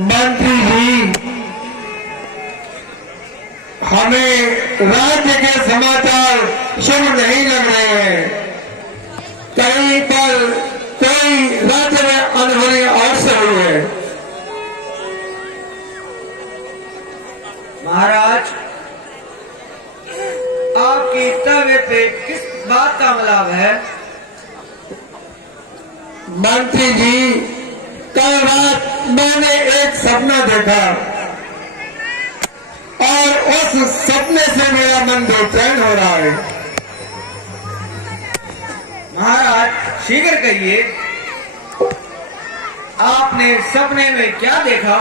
मंत्री जी, हमें राज्य के समाचार शुभ नहीं लग रहे हैं। कहीं पर कोई राज्य में अनहोनी अवश्य हुई है। महाराज, आपकी तबीयत पे किस बात का मलाल है? मंत्री जी, कल रात मैंने एक सपना देखा और उस सपने से मेरा मन बेचैन हो रहा है। महाराज, शीघ्र कहिए, आपने सपने में क्या देखा?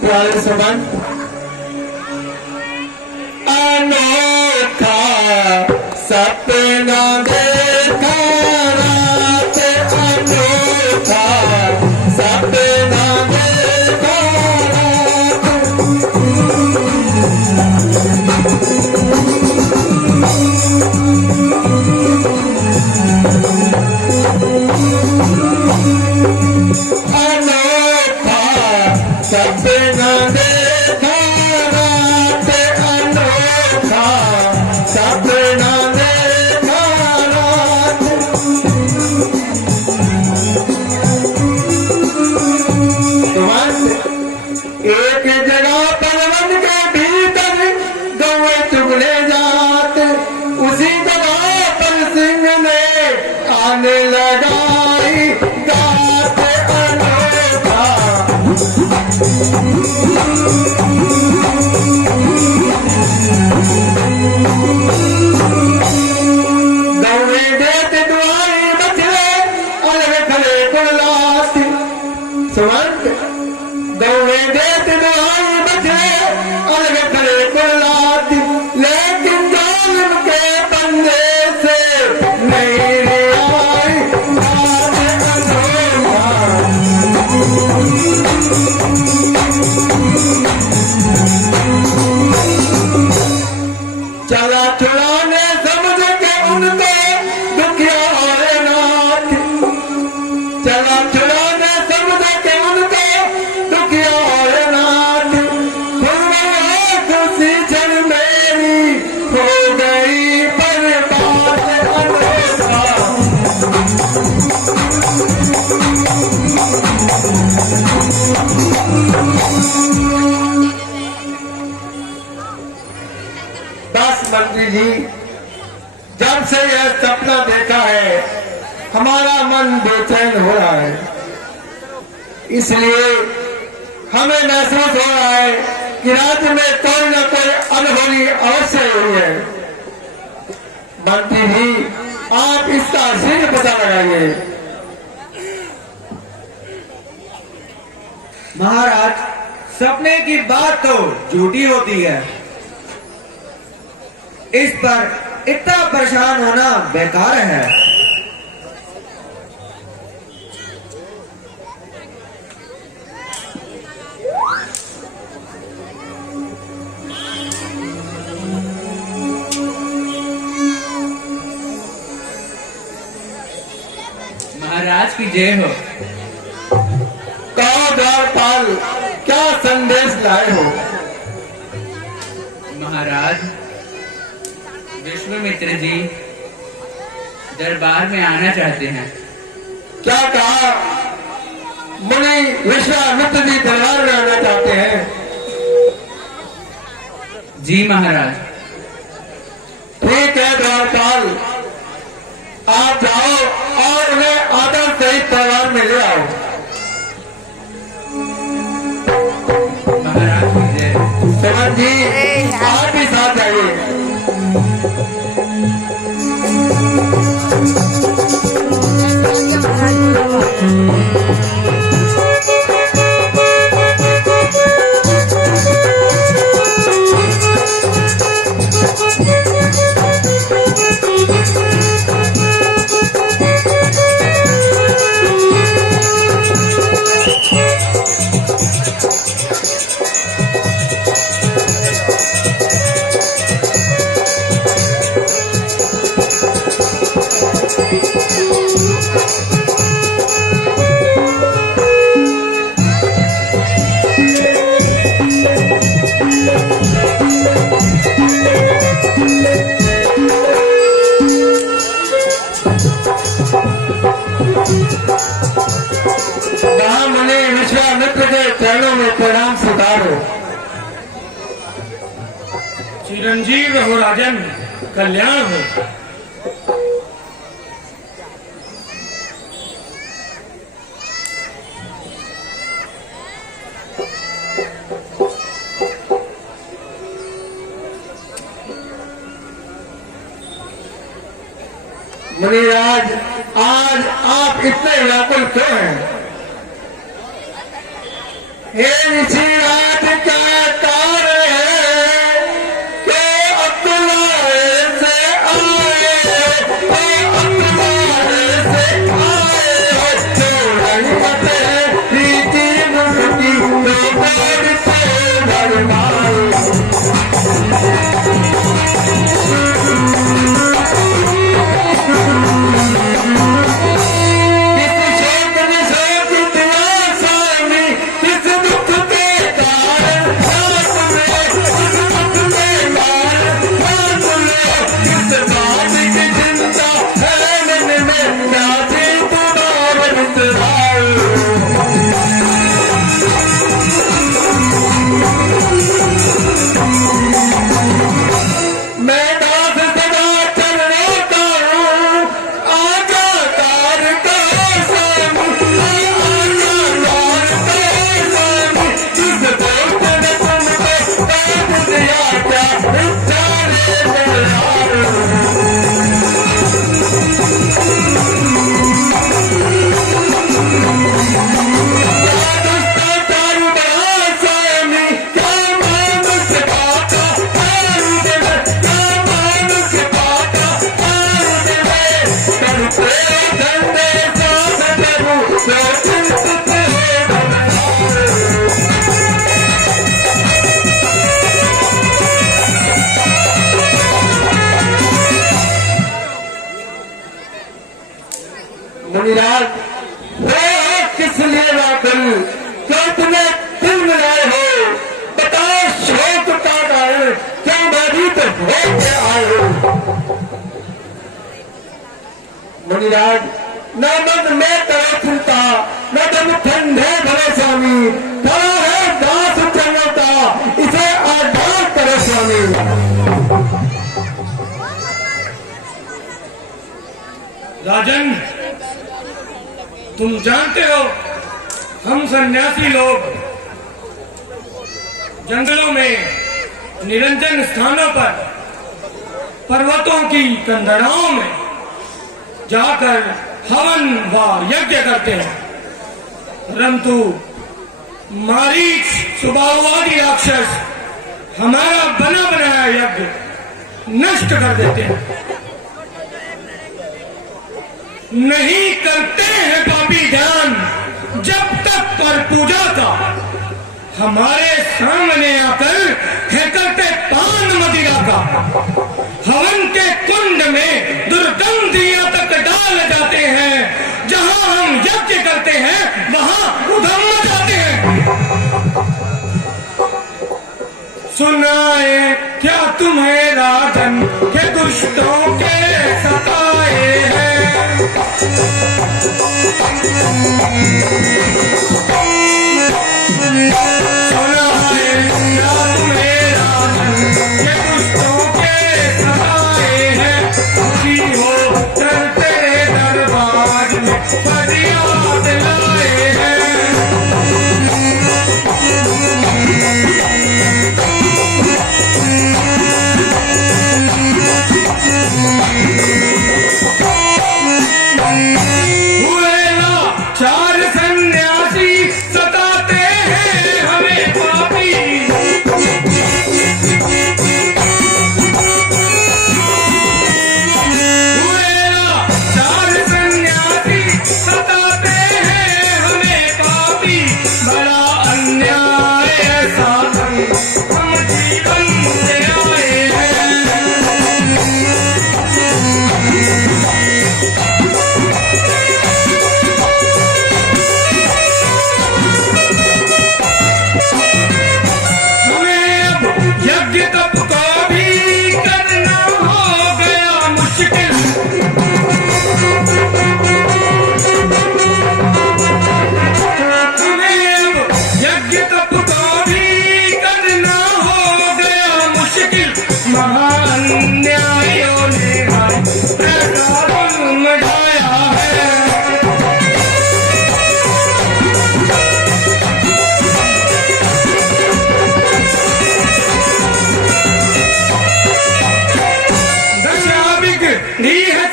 प्यारे सुमन, अनोखा सपना देखा रात, अनोखा सपना देखा रात। अनोखा सपना देखा रात, अनोखा सपना देखा रात। एक जगह पर वन के भीतर गौए चुगले जात, उसी जगह पर सिंह ने आने लगाई गात, अनोखा। गौए देते दुआई बछड़े अलग खड़े कुलाती। सुमंत, गौए देते दुआई बछड़े अलग खड़े कुलाती, लेकिन जालिम के बंदे से नहीं रियाई बात, अनोखा। चला छुड़ाने समझ के उनको दुखिया और नाथ, चला छुड़ाने समझ के उनको दुखिया और नाथ। खुशी क्षण मेरी हो गई बर्बाद, अनोखा। बस मंत्री जी, जब से यह सपना देखा है हमारा मन बेचैन हो रहा है। इसलिए हमें महसूस हो रहा है कि राज्य में कोई न कोई अनहोनी अवश्य हुई है। मंत्री जी, आप इसका शीघ्र पता लगाइए। महाराज, सपने की बात तो झूठी होती है, इस पर इतना परेशान होना बेकार है। महाराज की जय हो। कहो द्वारपाल, क्या संदेश लाए हो? महाराज, विश्वामित्र जी दरबार में आना चाहते हैं। क्या कहा? मुनि विश्वामित्र जी दरबार में आना चाहते हैं? जी महाराज। ठीक है द्वारपाल, आप जाओ और उन्हें आदर सहित दरबार में ले आओ। महाराज की जय। सुमन जी, आप भी साथ जाइए। चरणों में प्रणाम सुधारो। चिरंजीव रहो राजन, कल्याण हो। मुनिराज, आज आप इतने व्याकुल क्यों हैं? हे ऋषि, आज क्या कार्य है कि अकुलाए से आए, अकुलाए से आए, चोरन मते रीति मुक्ति तो करते धर्माए। मुनिराज, वो किस लिए व्याकुल, क्यों तुम्हें दिल मिलाए हो? बताओ शोक का कारण, क्यों भयभीत होके आए हो? मुनिराज, न मन में करो चिंता, न तुम ठंडे भरे स्वामी, खड़ा है दास चरणों का, इसे आधार करो स्वामी। राजन, तुम जानते हो हम सन्यासी लोग जंगलों में, निरंजन स्थानों पर, पर्वतों की कंदराओं में जाकर हवन व यज्ञ करते हैं, परंतु मारीच सुबाहुवादी राक्षस हमारा बना बनाया यज्ञ नष्ट कर देते हैं। नहीं करते हैं पापी ध्यान जब तक पर पूजा का, हमारे सामने आकर है करते पान मदिरा का। हवन के कुंड में दुर्गंधियां तक डाल जाते हैं, जहां हम यज्ञ करते हैं वहां उधम जाते हैं। सुनाए क्या तुम्हें राजन के दुष्टों के सताए हैं? चार सन्यासी सताते हैं हमें पापी।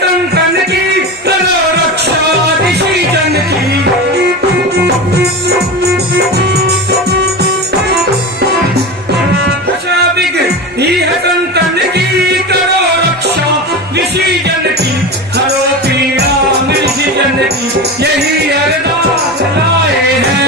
कंकन की करो रक्षा ऋषि जन की। ही है कंकन की करो रक्षा ऋषि जन की, हरो पीड़ा ऋषि जन की, यही अरदास लाए हैं।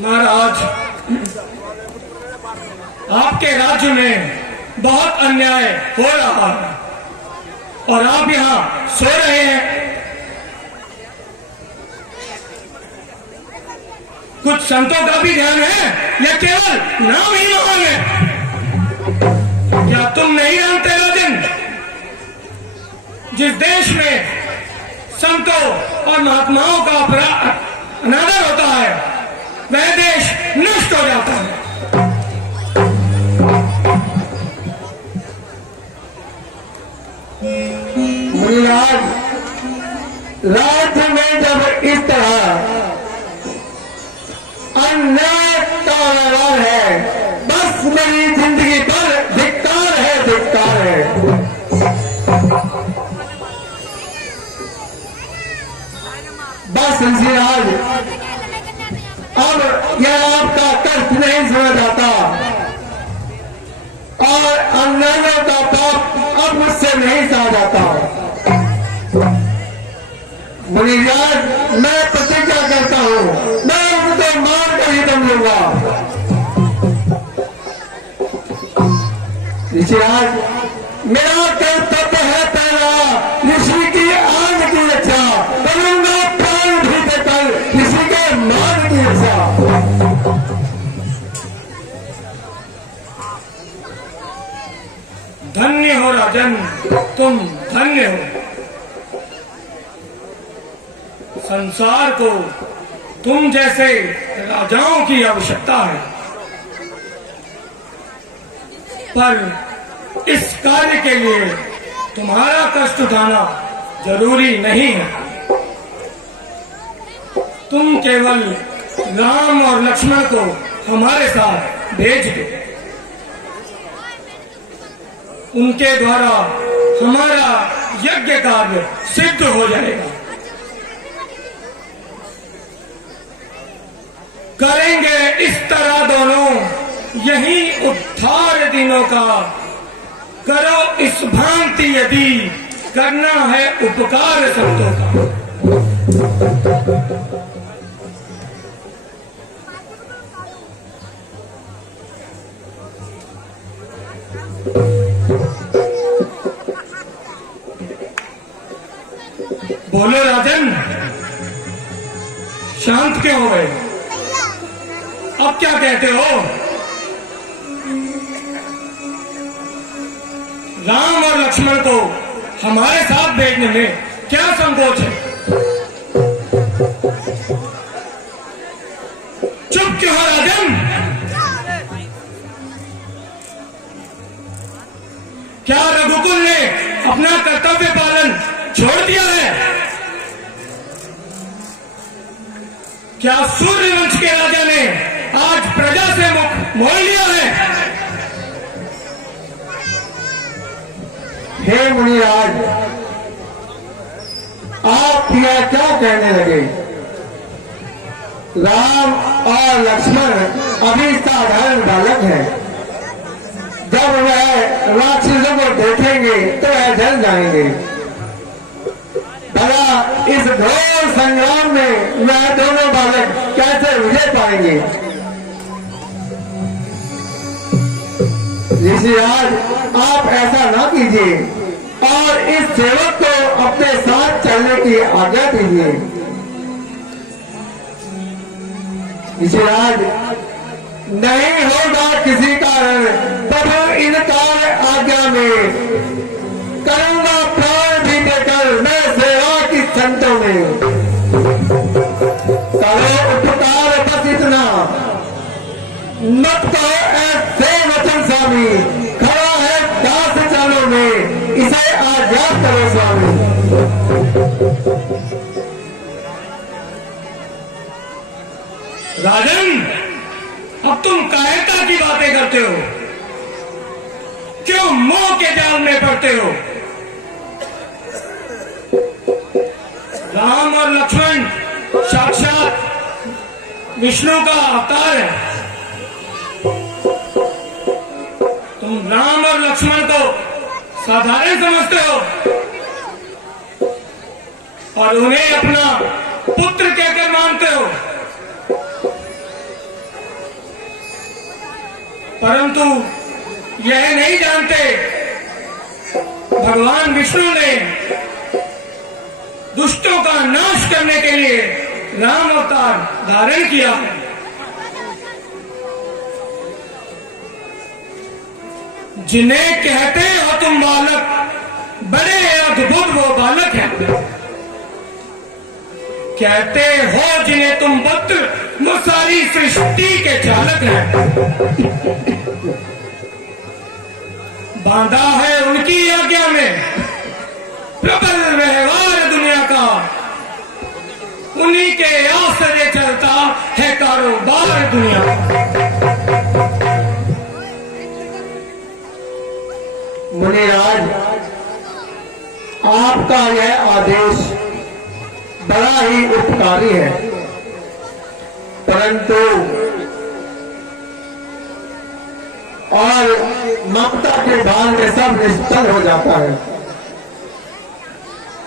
महाराज, आपके राज्य में बहुत अन्याय हो रहा है और आप यहाँ सो रहे हैं। कुछ संतों का भी ध्यान है या केवल नाम ही महान है? क्या तुम नहीं जानते राजन, जिस देश में संतों और महात्माओं का अनादर होता है वह देश नष्ट हो जाता है। राज्य में जब इस तरह अन्याय का व्यवहार है, बस मेरी जिंदगी पर धिक्कार है, धिक्कार है। बस ऋषिराज, अब यह आपका कष्ट नहीं सुना जाता और अन्यायों का पाप अब मुझसे नहीं सहा जाता। मुनिराज, मैं प्रतिज्ञा करता हूँ, मैं उनको मार कर ही दम लूंगा। ऋषिराज, मेरा कर्तव्य है पहला ऋषि की आन की रक्षा, करूंगा प्राण भी देकर ऋषि के मान की रक्षा। धन्य हो राजन, तुम धन्य हो। संसार को तुम जैसे राजाओं की आवश्यकता है, पर इस कार्य के लिए तुम्हारा कष्ट उठाना जरूरी नहीं है। तुम केवल राम और लक्ष्मण को हमारे साथ भेज दो, उनके द्वारा हमारा यज्ञ कार्य सिद्ध हो जाएगा। करेंगे इस तरह दोनों यही उद्धार दिनों का, करो इस भांति यदि करना है उपकार संतों का। बोलो राजन, शांत क्यों हो गए? अब क्या कहते हो? राम और लक्ष्मण को हमारे साथ भेजने में क्या संकोच है? चुप क्यों हो राजन? क्या रघुकुल ने अपना कर्तव्य पालन छोड़ दिया है? क्या सूर्यवंश के राजा ने आज प्रजा से मुख मोड़ लिया है? हे मुनिराज, आप यह क्या कहने लगे? राम और लक्ष्मण अभी साधारण बालक हैं। जब वह राक्षसों को देखेंगे तो वह जल जाएंगे। भला इस घोर संग्राम में वह दोनों बालक कैसे विजय पाएंगे? ऋषिराज, आप ऐसा ना कीजिए और इस सेवक को अपने साथ चलने की आज्ञा दीजिए। ऋषिराज, नहीं होगा किसी कारण तब इनकार आज्ञा में, करूंगा प्राण भी देकर मैं सेवा की संतों में। करो उपकार बस इतना, मत कहो ऐसे वचन स्वामी, खड़ा है दास चरणों में, इसे आजाद करो स्वामी। राजन, अब तुम कायरता की बातें करते हो, क्यों मोह के जाल में पड़ते हो? राम और लक्ष्मण साक्षात विष्णु का अवतार है। तुम राम और लक्ष्मण को साधारण समझते हो और उन्हें अपना पुत्र कहकर मानते हो, परंतु यह नहीं जानते भगवान विष्णु ने दुष्टों का नाश करने के लिए राम अवतार धारण किया है। जिन्हें कहते हो तुम बालक, बड़े अद्भुत वो बालक हैं। कहते हो जिन्हें तुम पुत्र, वो सारी सृष्टि के चालक हैं। बांधा है उनकी आज्ञा में प्रबल व्यवहार दुनिया का, उन्हीं के आसरे चलता है कारोबार दुनिया का। मुनिराज, आपका यह आदेश बड़ा ही उपकारी है, परंतु और ममता के भार में सब निष्फल हो जाता है।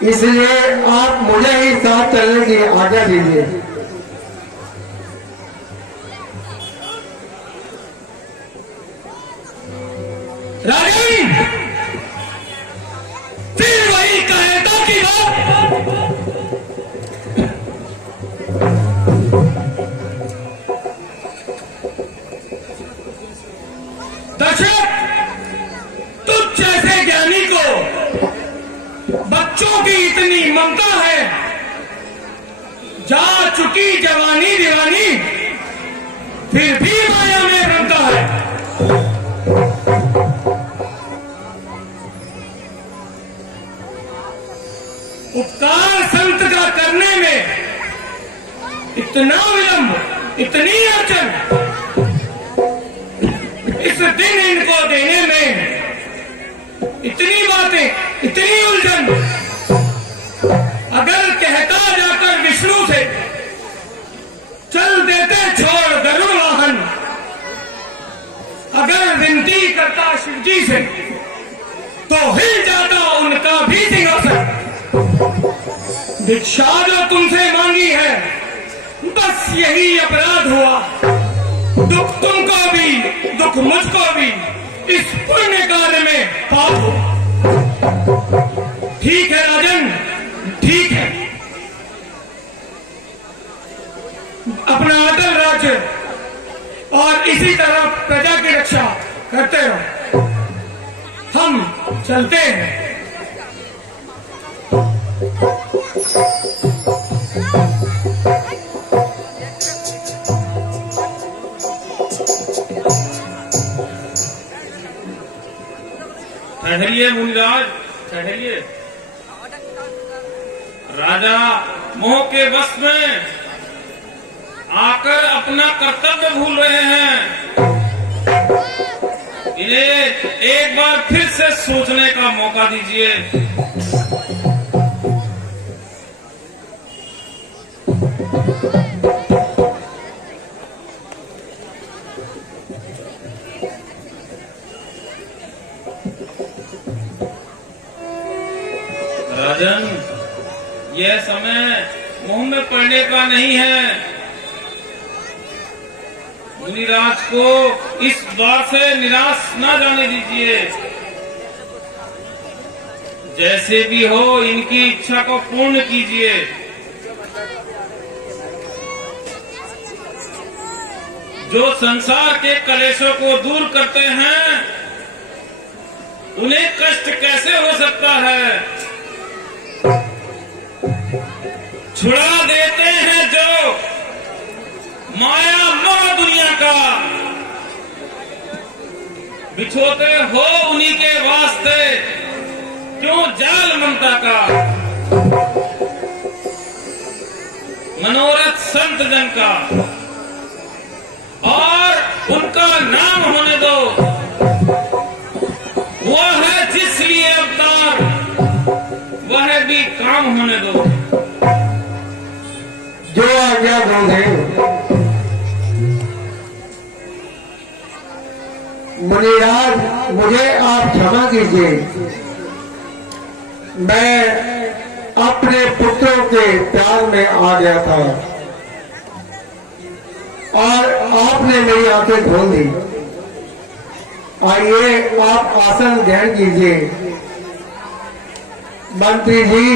इसलिए आप मुझे ही साथ चलने की आज्ञा दीजिए। राजन, फिर वही कायरता की बात। दशरथ, तुझ जैसे ज्ञानी को बच्चों की इतनी ममता है, जा चुकी जवानी दीवानी, फिर भी माया में भ्रमता है। उपकार संत का करने में इतना विलंब, इतनी अड़चन, इस दिन इनको देने में इतनी बातें, इतनी उलझन। अगर कहता जाकर विष्णु से चल देते छोड़ गरुड़ वाहन, अगर विनती करता शिव जी से तो हिल जाता उनका भी सिंहासन। भिक्षा जो तुमसे मांगी है, बस यही अपराध हुआ। दुख तुमको भी, दुख मुझको भी, इस पुण्य कार्य में पाप हो। ठीक है राजन, ठीक है। अपना अटल राज्य और इसी तरह प्रजा की रक्षा करते रहो। हम चलते हैं। ठहरिए मुनिराज, ठहरिए। राजा मोह के वश में आकर अपना कर्तव्य भूल रहे हैं। इन्हें एक बार फिर से सोचने का मौका दीजिए। राजन, यह समय मोह में पड़ने का नहीं है। मुनिराज को इस बात से निराश न जाने दीजिए। जैसे भी हो इनकी इच्छा को पूर्ण कीजिए। जो संसार के कलेशों को दूर करते हैं, उन्हें कष्ट कैसे हो सकता है? छुड़ा देते हैं जो माया मोह दुनिया का, बिछोते हो उन्हीं के वास्ते क्यों जाल ममता का, मनोरथ संत जन का, और उनका नाम होने दो। वह है जिस लिए अवतार, वह भी काम होने दो। जो आज्ञा गुरुदेव। मुनिराज, मुझे आप क्षमा कीजिए, मैं अपने पुत्रों के प्यार में आ गया था और आपने मेरी आंखें खोल दी। आइए आप आसन ग्रहण कीजिए। मंत्री जी,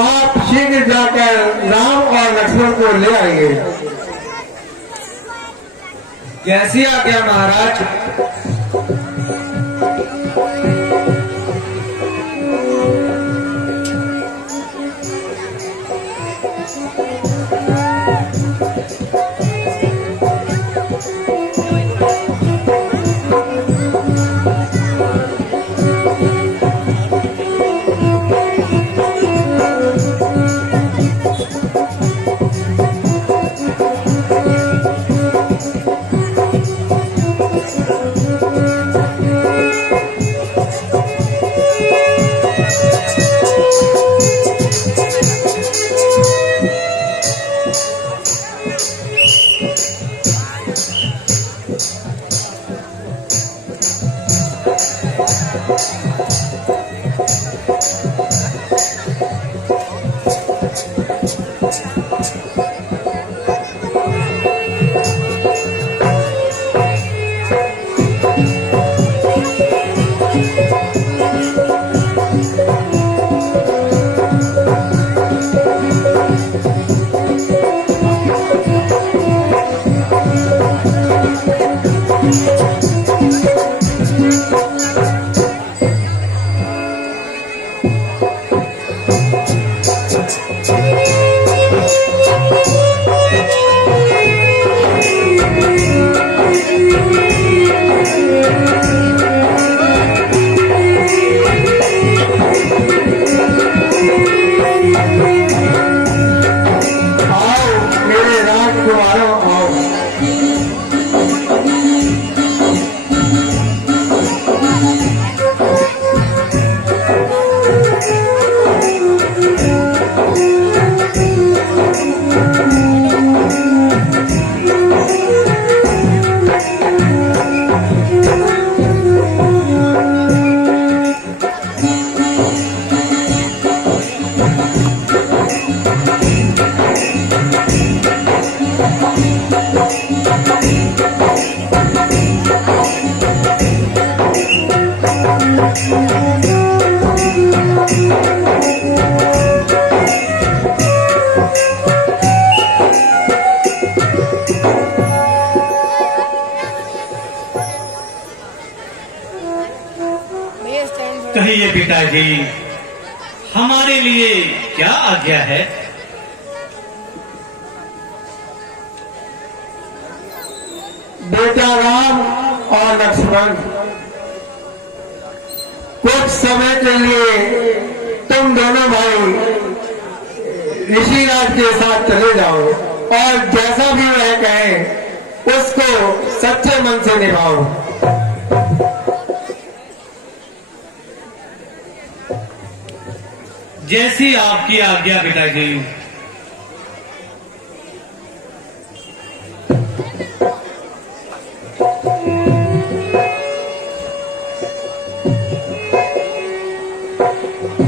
आप शीघ्र जाकर राम और लक्ष्मण को ले आइए। कैसी आज्ञा महाराज। कहिए पिताजी, हमारे लिए क्या आज्ञा है? बेटा राम और लक्ष्मण, कुछ समय के लिए तुम दोनों भाई ऋषिराज के साथ चले जाओ और जैसा भी वह कहे उसको सच्चे मन से निभाओ। जैसी आपकी आज्ञा पिताजी।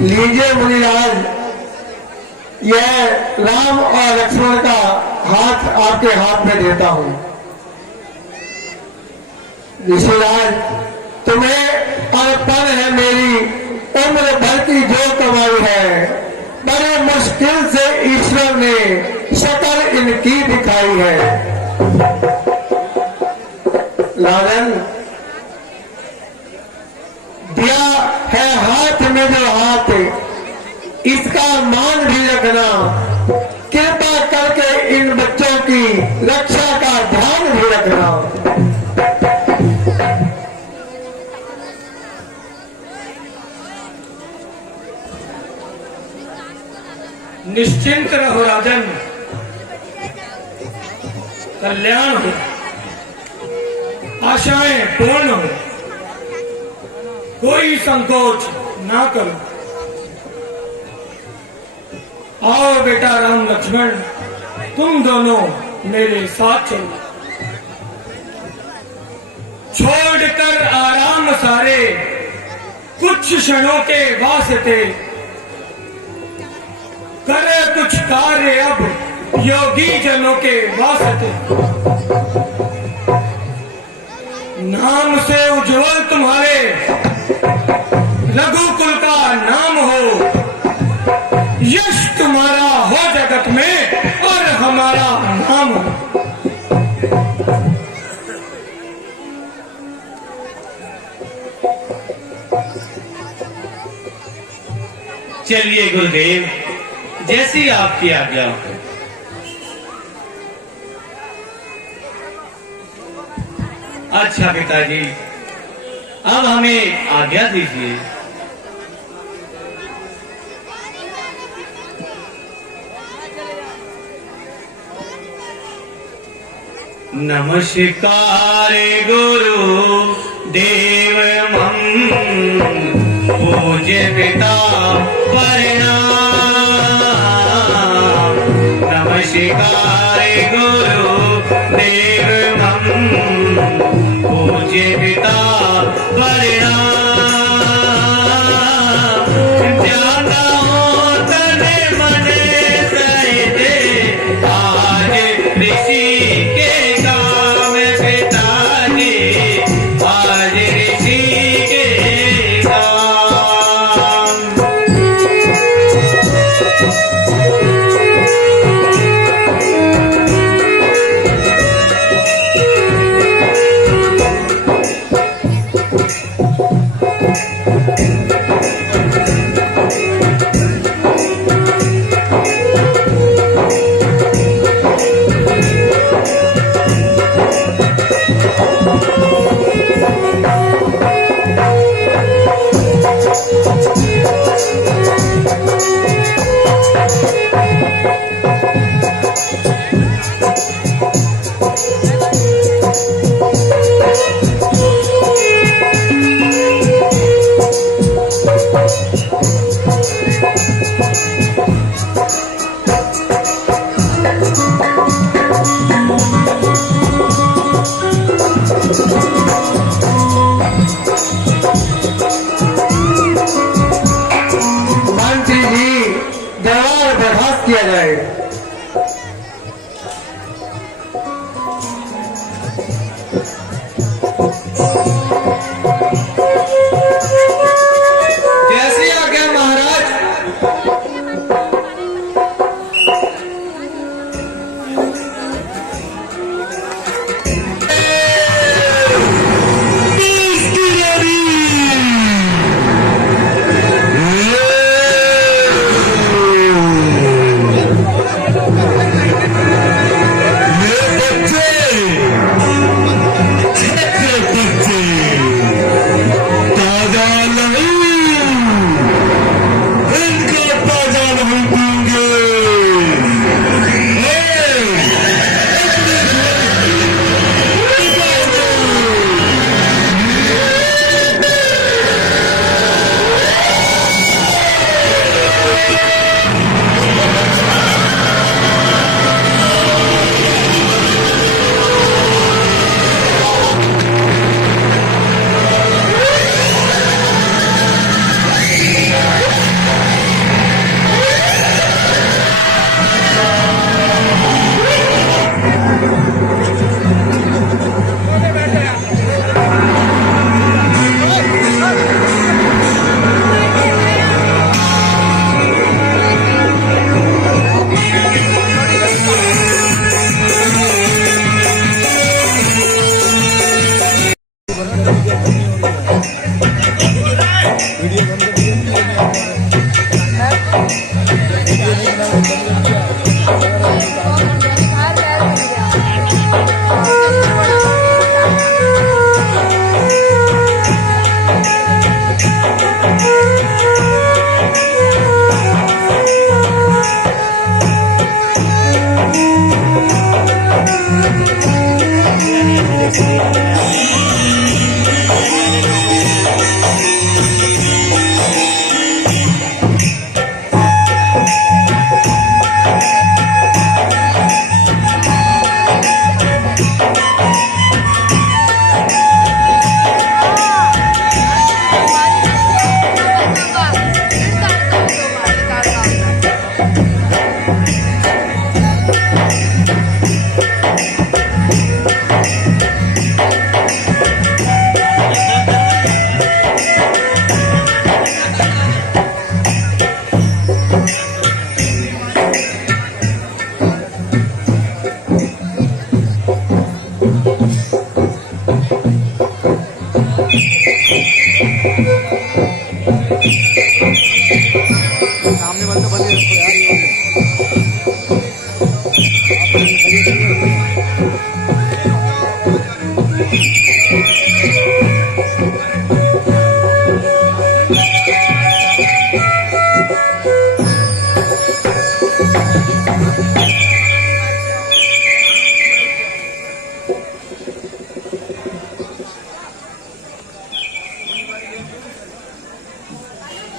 लीजिए मुनिराज, यह राम और लक्ष्मण का हाथ आपके हाथ में देता हूं। ऋषिराज, तुम्हें अर्पण है मेरी उम्र भर की जो कमाई है। बड़े मुश्किल से ईश्वर ने शक्ल इनकी दिखाई है। लालन, दिया है हाथ में जो हाथ, इसका मान भी रखना। कृपा करके इन बच्चों की रक्षा का ध्यान भी रखना। निश्चिंत रहो राजन, कल्याण हो, आशाएं पूर्ण हो, कोई संकोच ना करो। आओ बेटा राम लक्ष्मण, तुम दोनों मेरे साथ चलो। छोड़कर आराम सारे कुछ क्षणों के वास्ते, करे कुछ कार्य अब योगी जनों के वास्ते। नाम से उज्जवल तुम्हारे रघुकुल का नाम हो, यश तुम्हारा हो जगत में और हमारा नाम हो। चलिए गुरुदेव, जैसी आपकी आज्ञा हो। अच्छा पिताजी, अब हमें आज्ञा दीजिए। नमस्कार गुरु देव मम, पूज्य पिता प्रणाम। नमस्कार गुरु देव मम, पूज्य पिता प्रणाम। ज्ञाता हो तन मन सहित, आज ऋषि के काम पिताजी, आज ऋषि के काम। मंत्री जी, दरबार बर्खास्त किया जाए। जैसी आज्ञा महाराज।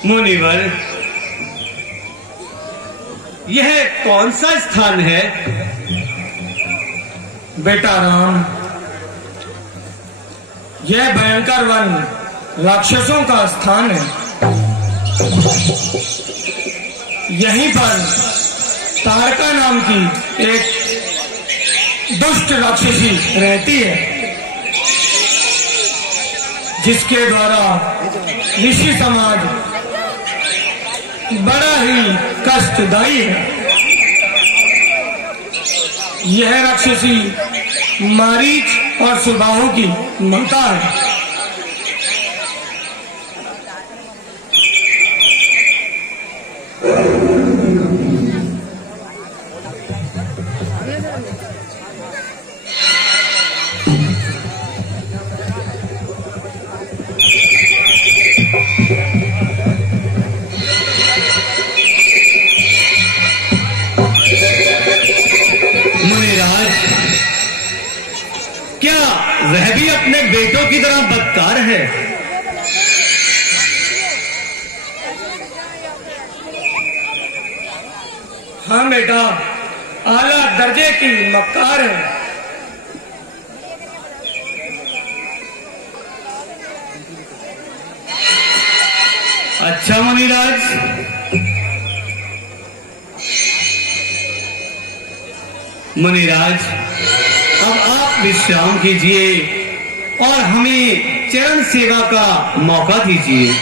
मुनिवर, यह कौन सा स्थान है? बेटा राम, यह भयंकर वन राक्षसों का स्थान है। यहीं पर तारका नाम की एक दुष्ट राक्षसी रहती है, जिसके द्वारा ऋषि समाज बड़ा ही कष्टदायी है। यह राक्षसी मारीच और सुबाहु की माता है। क्या वह भी अपने बेटों की तरह बदकार है? हाँ बेटा, आला दर्जे की मक्कार है। अच्छा मुनिराज, मुनिराज, अब आप विश्राम कीजिए और हमें चरण सेवा का मौका दीजिए।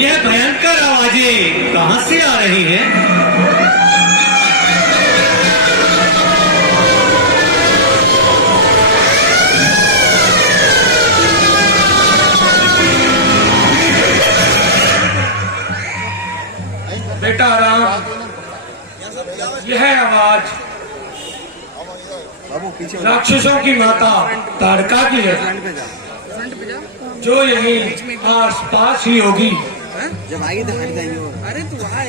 यह भयंकर आवाजें कहां से आ रही हैं? बेटा राम, यह आवाज राक्षसों की माता ताड़का की है, जो यहीं आस पास ही होगी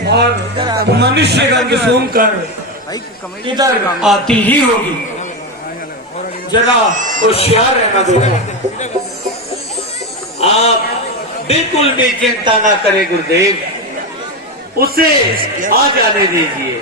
और मनुष्य रंग सूंघकर इधर आती ही होगी। जरा होशियार रहना बेटा। आप बिल्कुल भी चिंता ना करें गुरुदेव, उसे आ जाने दीजिए।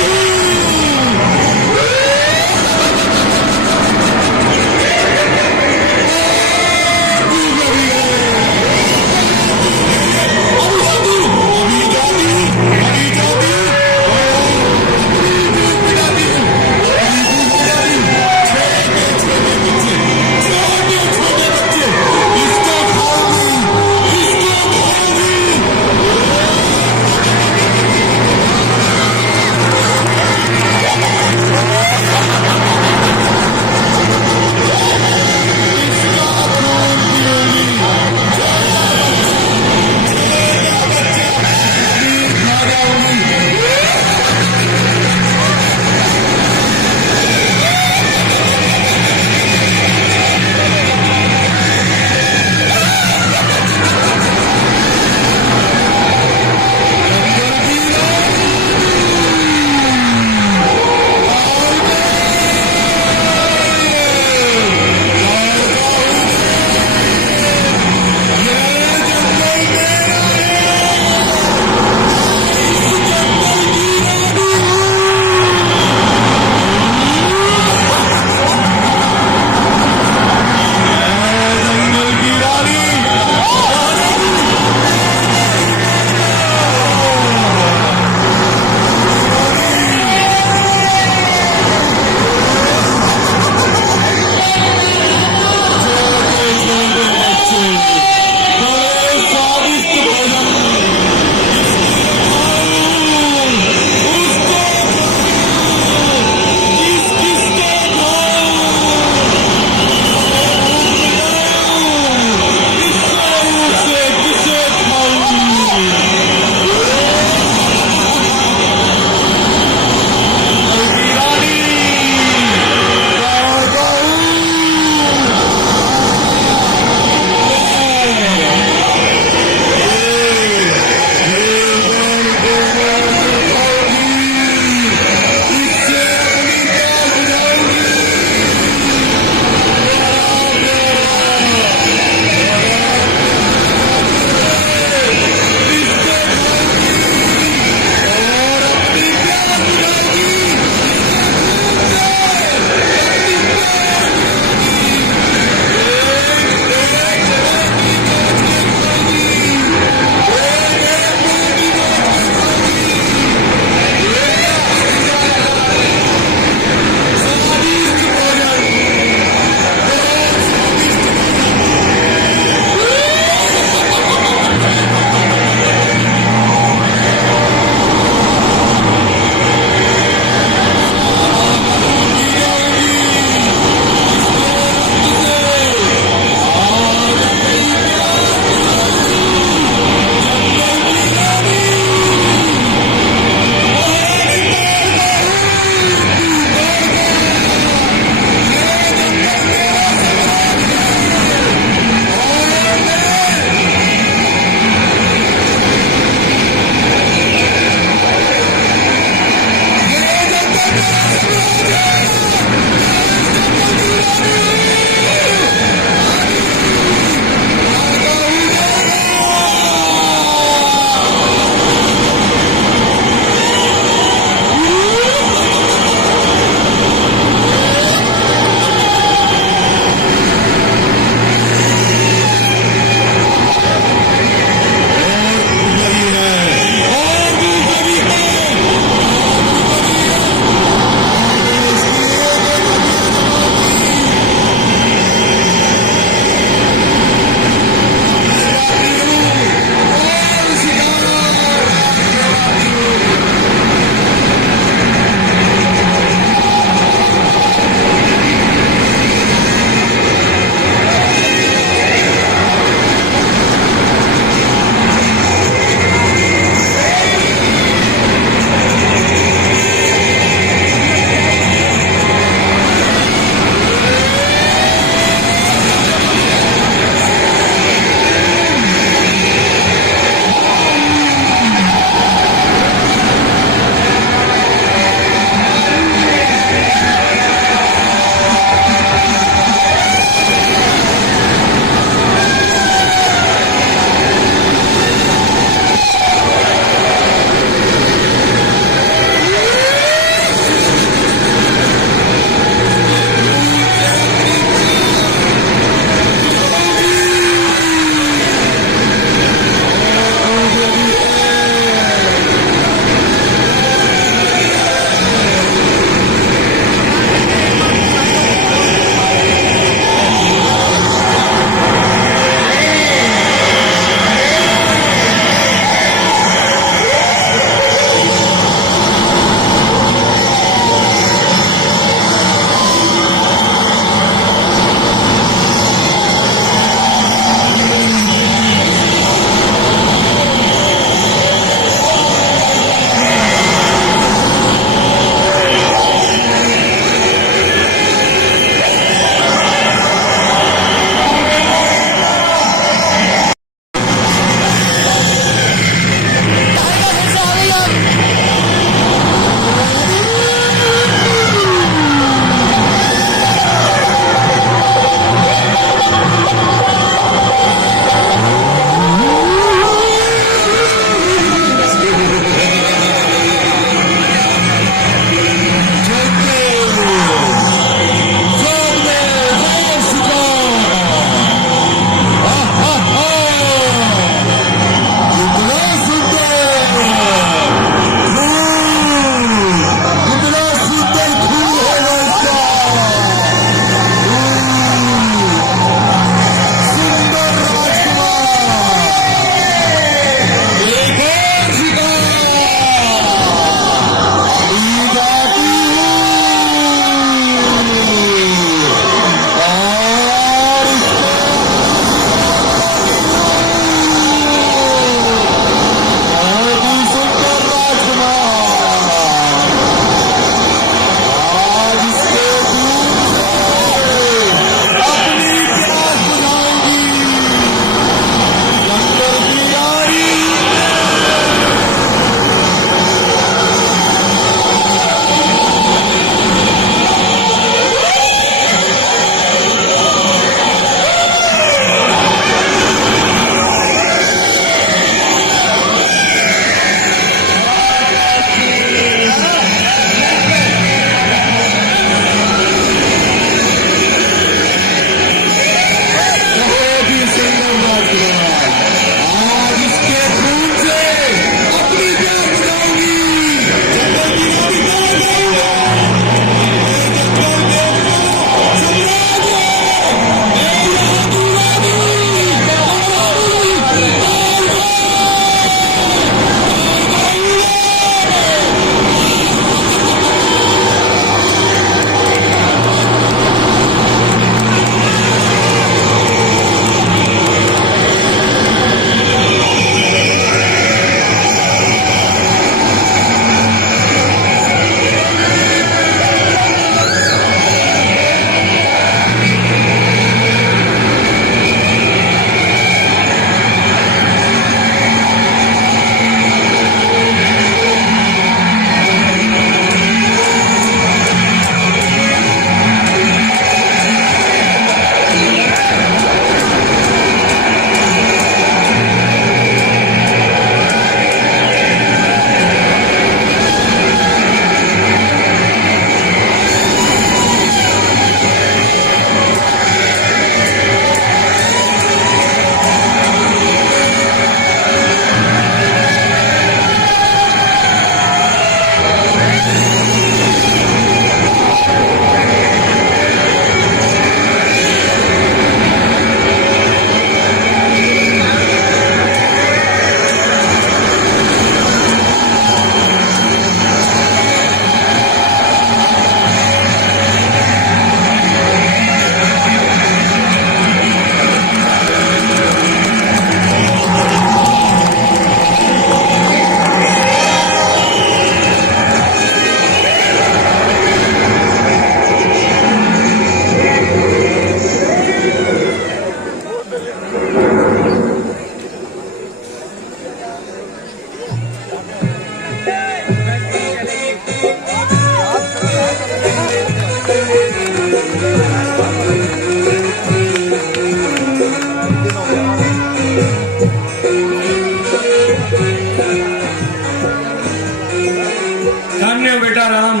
धन्य हो बेटा राम,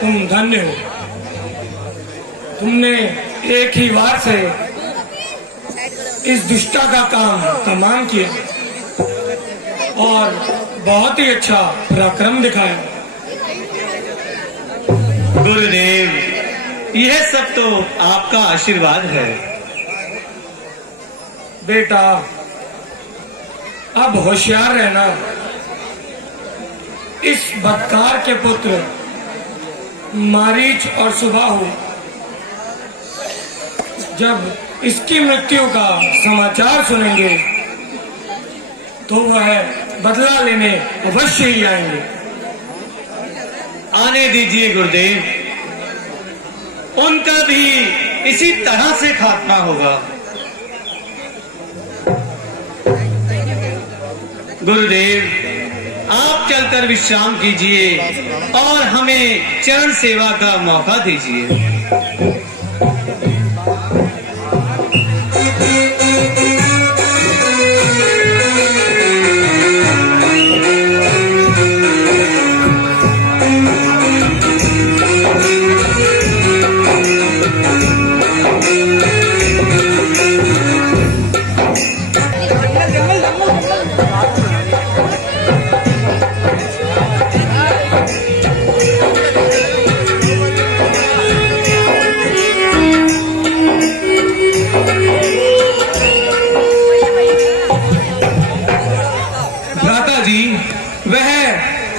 तुम धन्य हो। तुमने एक ही वार से इस दुष्टा का काम तमाम किया और बहुत ही अच्छा पराक्रम दिखाया। गुरुदेव, यह सब तो आपका आशीर्वाद है। बेटा अब होशियार रहना। इस बदकार के पुत्र मारीच और सुबाहु जब इसकी मृत्यु का समाचार सुनेंगे तो वह बदला लेने अवश्य ही आएंगे। आने दीजिए गुरुदेव, उनका भी इसी तरह से खात्मा होगा। गुरुदेव, आप चलकर विश्राम कीजिए और हमें चरण सेवा का मौका दीजिए।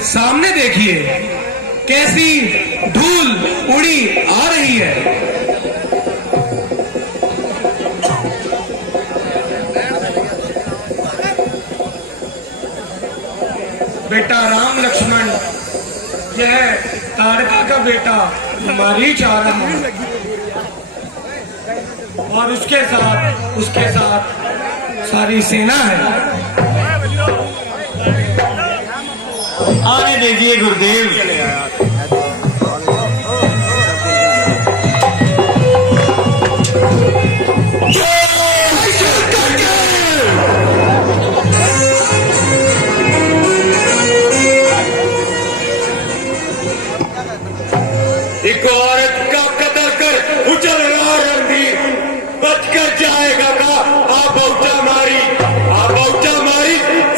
सामने देखिए कैसी धूल उड़ी आ रही है। बेटा राम लक्ष्मण, यह ताड़का का बेटा मारीच आ रहा है और उसके साथ सारी सेना है। आने दीजिए गुरुदेव। एक औरत का कत्ल कर उछल रहा रणधीर, बचकर जाएगा का आ बहुचा मारी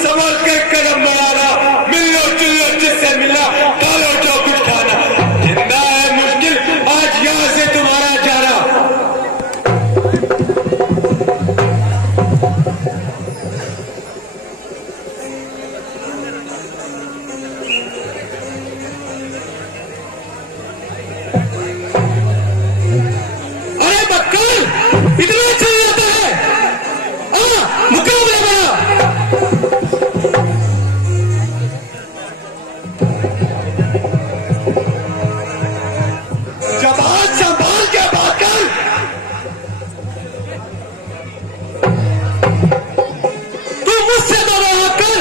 संभल कर कदम बढ़ाना, मिलो चुल्लो जिससे मिला, खा लो जो कुछ खाना, जिंदा है मुश्किल आज यहाँ से तुम्हारा जाना। अरे बक्कर, इतना चल जाता है, मुकाबला बना। जबान संभाल के बात कर। तू मुझसे दोनों हाथ कर।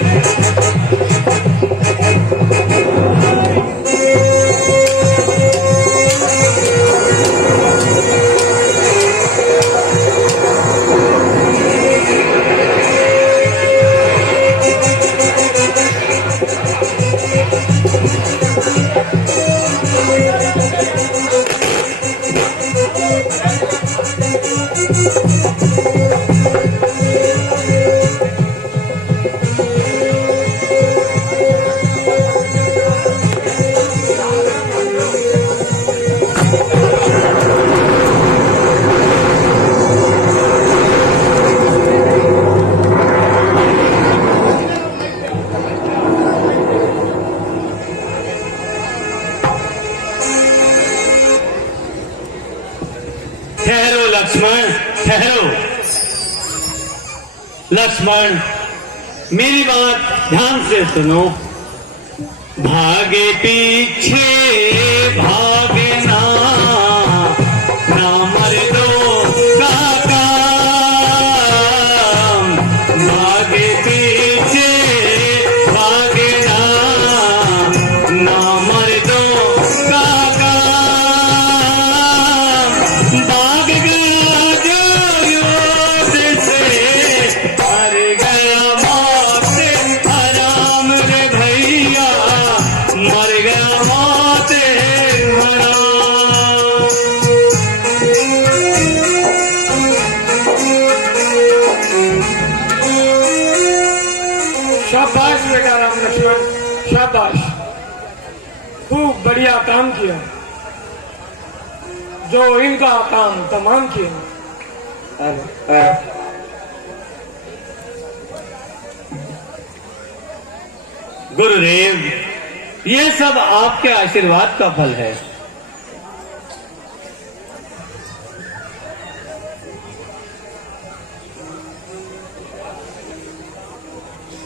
Thank you. लक्ष्मण ठहरो। लक्ष्मण मेरी बात ध्यान से सुनो। भागे पीछे भागे ना मर्दो का काम। भागे पीछे भागे ना मर्दो का काम। भाग गया जो युद्ध से मर गया मौत से हराम रे भैया, मर गया मौत हराम। शाबाश बेटा राम लक्ष्मण, शाबाश, खूब बढ़िया काम किया, जो इनका काम तमाम किया। गुरुदेव, ये सब आपके आशीर्वाद का फल है।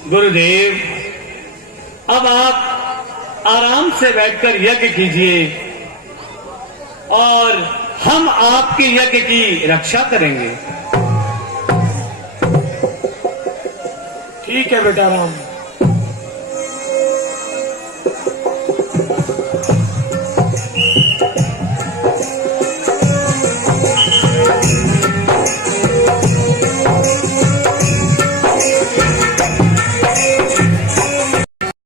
गुरुदेव, अब आप आराम से बैठकर यज्ञ कीजिए और हम आपके यज्ञ की रक्षा करेंगे। ठीक है बेटा राम।